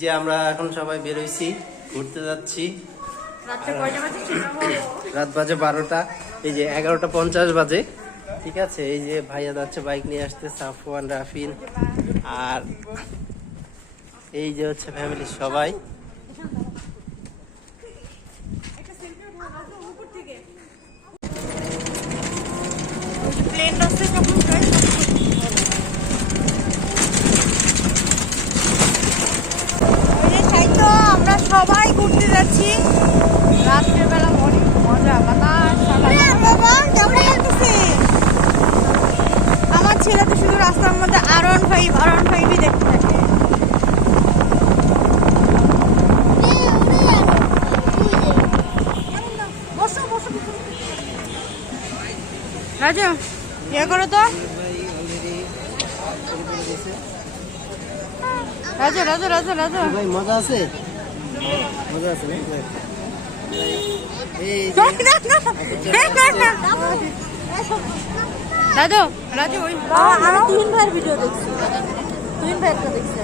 যে আমরা এখন সবাই বের হইছি, ঘুরতে যাচ্ছি। রাত বাজে 12টা, এই যে 11:50 বাজে। ঠিক আছে, এই যে ভাইয়া যাচ্ছে বাইক নিয়ে আসতে, সাফওয়ান, রাফিন, আর এই যে হচ্ছে ফ্যামিলির সবাই। আমরা সবাই ঘুরতে যাচ্ছি রাত্রের বেলা, অনেক মজা, বাতাস। আমার ছেলে তো শুধু রাস্তার মধ্যে R15 দেখতে থাকে। রাজু ইয়ে করো তো, রাজু রাজু রাজু রাজু ভাই মজা আছে, মজা আছে নাকি? রাজু রাজু আমি 3 ভাইয়ের ভিডিও দেখছি, 3 ভাইয়েরটা দেখছি।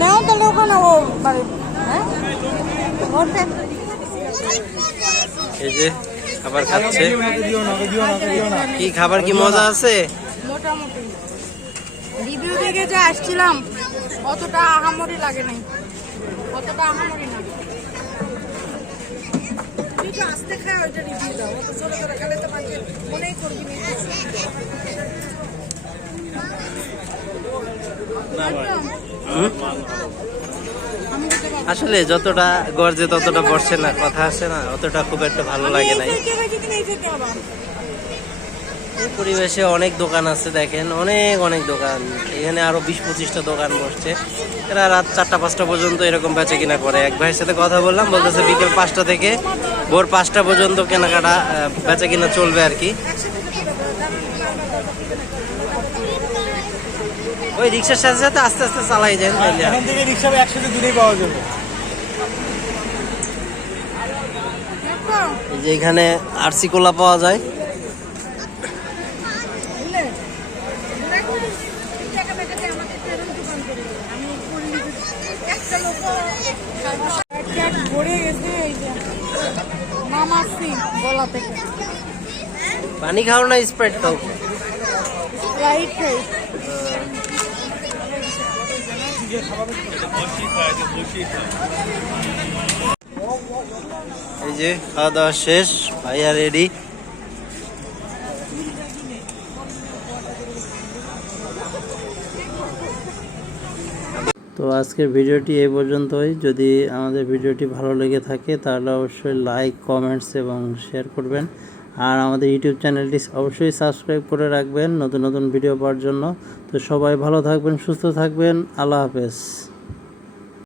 নাও তাহলে ওখানে ও বাড়ি, হ্যাঁ এই যে খাবার খাচ্ছে। কি খাবার, কি মজা আছে? মোটামুটি রিভিউ থেকে যে আসছিলাম অতটা আহামরি লাগে নাই, অতটা আহামরি না। আস্তে খায় ওইটা রিভিউ দাও, অত জোরে জোরে খেলে তো পাখি মনেই করবি আসলে যতটা গর্জে ততটা বসছে না, কথা আছে না, অতটা খুব একটা ভালো লাগে নাই। এই পরিবেশে অনেক দোকান আছে, দেখেন অনেক অনেক দোকান, এখানে আরো 20-25টা দোকান বসছে। এরা রাত 4টা-5টা পর্যন্ত এরকম বেচা কিনা করে। এক ভাইয়ের সাথে কথা বললাম, বলতেছে বিকেল 5টা থেকে ভোর 5টা পর্যন্ত কেনাকাটা বেচা কিনা চলবে আর কি। ওই রিক্সার সাথে সাথে আস্তে আস্তে চালাই যায়, এখান থেকে রিক্সা 100 দিনেই পাওয়া যাবে। এই যে এখানে আরসি কোলা পাওয়া যায়। পানি খাও না স্প্রাইট খাও? এই যে খাওয়া দাওয়া শেষ, ভাইয়া রেডি। তো আজকের ভিডিওটি এই পর্যন্তই। যদি আমাদের ভিডিওটি ভালো লেগে থাকে তাহলে অবশ্যই লাইক, কমেন্টস এবং শেয়ার করবেন। আর আমাদের ইউটিউব চ্যানেলটি অবশ্যই সাবস্ক্রাইব করে রাখবেন নতুন নতুন ভিডিও পাওয়ার জন্য। তো সবাই ভালো থাকবেন, সুস্থ থাকবেন, আল্লাহ হাফেজ।